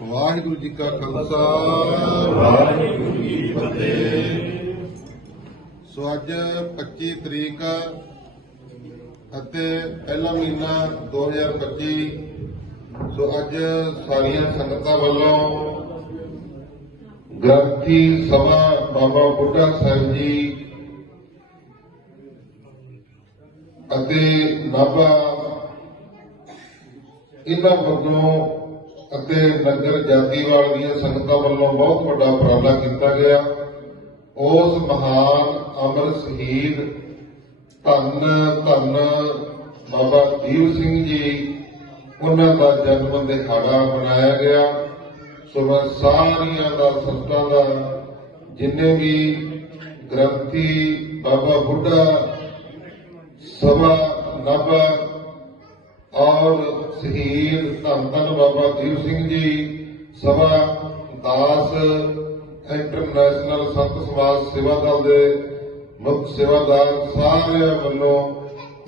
ਵਾਹਿਗੁਰੂ ਜੀ ਕਾ ਖਾਲਸਾ। ਵਾਹਿਗੁਰੂ ਜੀ ਕੀ ਫਤਿਹ। ਸੋ ਅੱਜ 25 ਤਰੀਕ ਅਤੇ ਪਹਿਲਾ ਮਹੀਨਾ 2025 ਸੋ ਅੱਜ ਸਾਰੀਆਂ ਸੰਗਤਾਂ ਵੱਲੋਂ ਗ੍ਰੰਥੀ ਸਭਾ ਬਾਬਾ ਬੁੱਢਾ ਸਾਹਿਬ ਜੀ ਅਤੇ ਨਾਭਾ ਇਹਨਾਂ ਵੱਲੋਂ ਅਤੇ ਨਗਰ ਜਾਤੀਵਾਲ ਦੀਆਂ ਸੰਗਤਾਂ ਵੱਲੋਂ ਬਹੁਤ ਵੱਡਾ ਉਪਰਾਲਾ ਕੀਤਾ ਗਿਆ। ਉਸ ਮਹਾਨ ਅਮਰ ਸ਼ਹੀਦ ਧੰਨ ਧੰਨ ਬਾਬਾ ਦੀਪ ਸਿੰਘ ਜੀ, ਉਹਨਾਂ ਦਾ ਜਨਮ ਦਿਹਾੜਾ ਮਨਾਇਆ ਗਿਆ। ਸੋ ਮੈਂ ਸਾਰੀਆਂ ਦਾ ਸੰਤਾਂ ਦਾ ਜਿੰਨੇ ਵੀ ਗ੍ਰੰਥੀ, ਬਾਬਾ ਬੁੱਢਾ, ਸਭਾ, ਨਾਭਾ ਔਰ ਸ਼ਹੀਦ ਧੰਨ ਧੰਨ ਬਾਬਾ ਦੀਪ ਸਿੰਘ ਜੀ, ਸਭਾ ਦਾਸ ਇੰਟਰਨੈਸ਼ਨਲ ਸੰਤ ਸਮਾਜ ਸੇਵਾ ਦਲ ਦੇ ਮੁੱਖ ਸੇਵਾਦਾਰ ਸਾਰਿਆਂ ਵੱਲੋਂ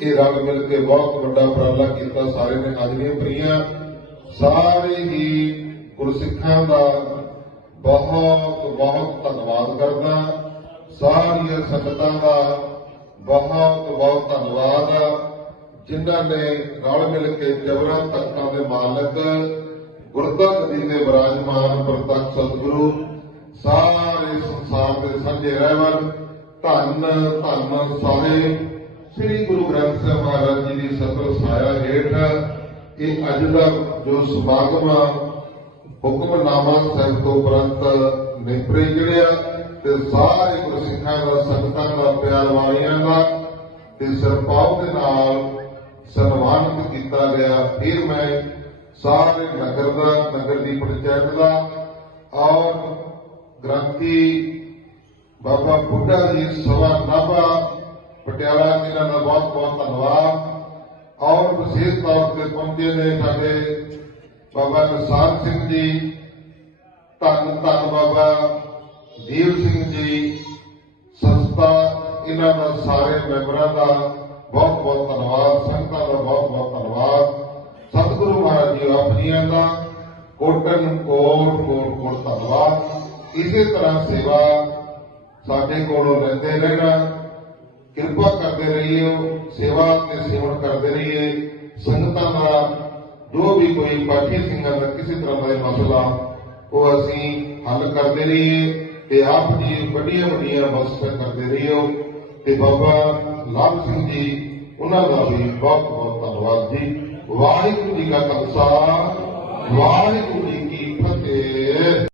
ਇਹ ਰਲ ਮਿਲ ਕੇ ਬਹੁਤ ਵੱਡਾ ਉਪਰਾਲਾ ਕੀਤਾ। ਸਾਰੇ ਨੇ ਹਾਜ਼ਰੀਆਂ ਭਰੀਆਂ ਸਾਰੇ ਹੀ ਗੁਰਸਿੱਖਾਂ ਦਾ ਬਹੁਤ ਬਹੁਤ ਧੰਨਵਾਦ ਕਰਦਾ। ਸਾਰੀਆਂ ਸੰਗਤਾਂ ਦਾ ਬਹੁਤ ਬਹੁਤ ਧੰਨਵਾਦ। ਜਿਨ੍ਹਾਂ ਨੇ ਰਲ ਮਿਲ ਕੇ ਜਬਰਾਂ ਤਖਤਾਂ ਦੇ ਮਾਲਕ ਗੁਰਦਾ ਨਦੀ ਦੇ ਵਿਰਾਜਮਾਨ ਪ੍ਰਤੱਖ ਸਤਿਗੁਰੂ, ਸਾਰੇ ਸੰਸਾਰ ਦੇ ਸਾਂਝੇ ਰਹਿਵਰ ਧੰਨ ਧੰਨ ਸਾਰੇ ਸ੍ਰੀ ਗੁਰੂ ਗ੍ਰੰਥ ਸਾਹਿਬ ਮਹਾਰਾਜ ਜੀ ਦੀ ਸਤਰ ਛਾਇਆ ਹੇਠ ਇਹ ਅੱਜ ਦਾ ਜੋ ਸਮਾਗਮ ਆ, ਹੁਕਮਨਾਮਾ ਸਾਹਿਬ ਤੋਂ ਉਪਰੰਤ ਨਿਪਰੇ ਜਿਹੜਿਆ ਤੇ ਸਾਰੇ ਗੁਰਸਿੱਖਾਂ ਦਾ, ਸੰਗਤਾਂ ਦਾ, ਪਿਆਰ ਵਾਲੀਆਂ ਦਾ, ਤੇ ਸਰਪਾਉ ਦੇ ਨਾਲ ਗਿਆ ਫਿਰ ਮੈਂ ਸਾਰੇ ਨਗਰ ਦਾ, ਨਗਰ ਦੀ ਪੰਚਾਇਤ ਦਾ ਔਰ ਗ੍ਰੰਥੀ ਬਾਬਾ ਬੁੱਢਾ ਜੀ ਸਭਾ ਨਾਭਾ, ਪਟਿਆਲਾ ਇਹਨਾਂ ਦਾ ਬਹੁਤ ਬਹੁਤ ਧੰਨਵਾਦ। ਔਰ ਵਿਸ਼ੇਸ਼ ਤੌਰ ਤੇ ਪਹੁੰਚੇ ਨੇ ਸਾਡੇ ਬਾਬਾ ਨਿਸ਼ਾਨ ਸਿੰਘ ਜੀ, ਧੰਨ ਧੰਨ ਬਾਬਾ ਦੀਪ ਸਿੰਘ ਜੀ, ਸੰਸਥਾ, ਇਹਨਾਂ ਦਾ ਸਾਰੇ ਮੈਂਬਰਾਂ ਦਾ ਬਹੁਤ ਬਹੁਤ ਧੰਨਵਾਦ, ਸੰਗਤਾਂ ਦਾ ਬਹੁਤ ਬਹੁਤ ਧੰਨਵਾਦ ਸਤਿਗੁਰੂ ਮਹਾਰਾਜ ਜੀ ਆਪ ਜੀਆਂ ਦਾ ਕੋਟਨ ਕੋਟ ਕੋਟ ਕੋਟ ਧੰਨਵਾਦ। ਇਸੇ ਤਰ੍ਹਾਂ ਸੇਵਾ ਸਾਡੇ ਕੋਲੋਂ ਲੈਂਦੇ ਰਹਿਣਾ। ਕਿਰਪਾ ਕਰਦੇ ਰਹੀਏ ਸੇਵਾ ਤੇ ਸੇਵਨ ਕਰਦੇ ਰਹੀਏ। ਸੰਗਤਾਂ ਦਾ ਜੋ ਵੀ ਕੋਈ ਪਾਠੀ ਸਿੰਘਾਂ ਦਾ ਕਿਸੇ ਤਰ੍ਹਾਂ ਦਾ ਮਸਲਾ, ਉਹ ਅਸੀਂ ਹੱਲ ਕਰਦੇ ਰਹੀਏ ਤੇ ਆਪ ਜੀ ਵੱਡੀਆਂ ਵੱਡੀਆਂ ਬਖਸ਼ਿਸ਼ਾਂ ਕਰਦੇ ਰਹੀਓ। ਤੇ ਬਾਬਾ ਲਾਭ ਸਿੰਘ ਜੀ, ਉਹਨਾਂ ਦਾ ਵੀ ਬਹੁਤ ਬਹੁਤ ਧੰਨਵਾਦ ਜੀ। ਵਾਹਿਗੁਰੂ ਜੀ ਕਾ ਖਾਲਸਾ। ਵਾਹਿਗੁਰੂ ਜੀ ਕੀ ਫਤਿਹ।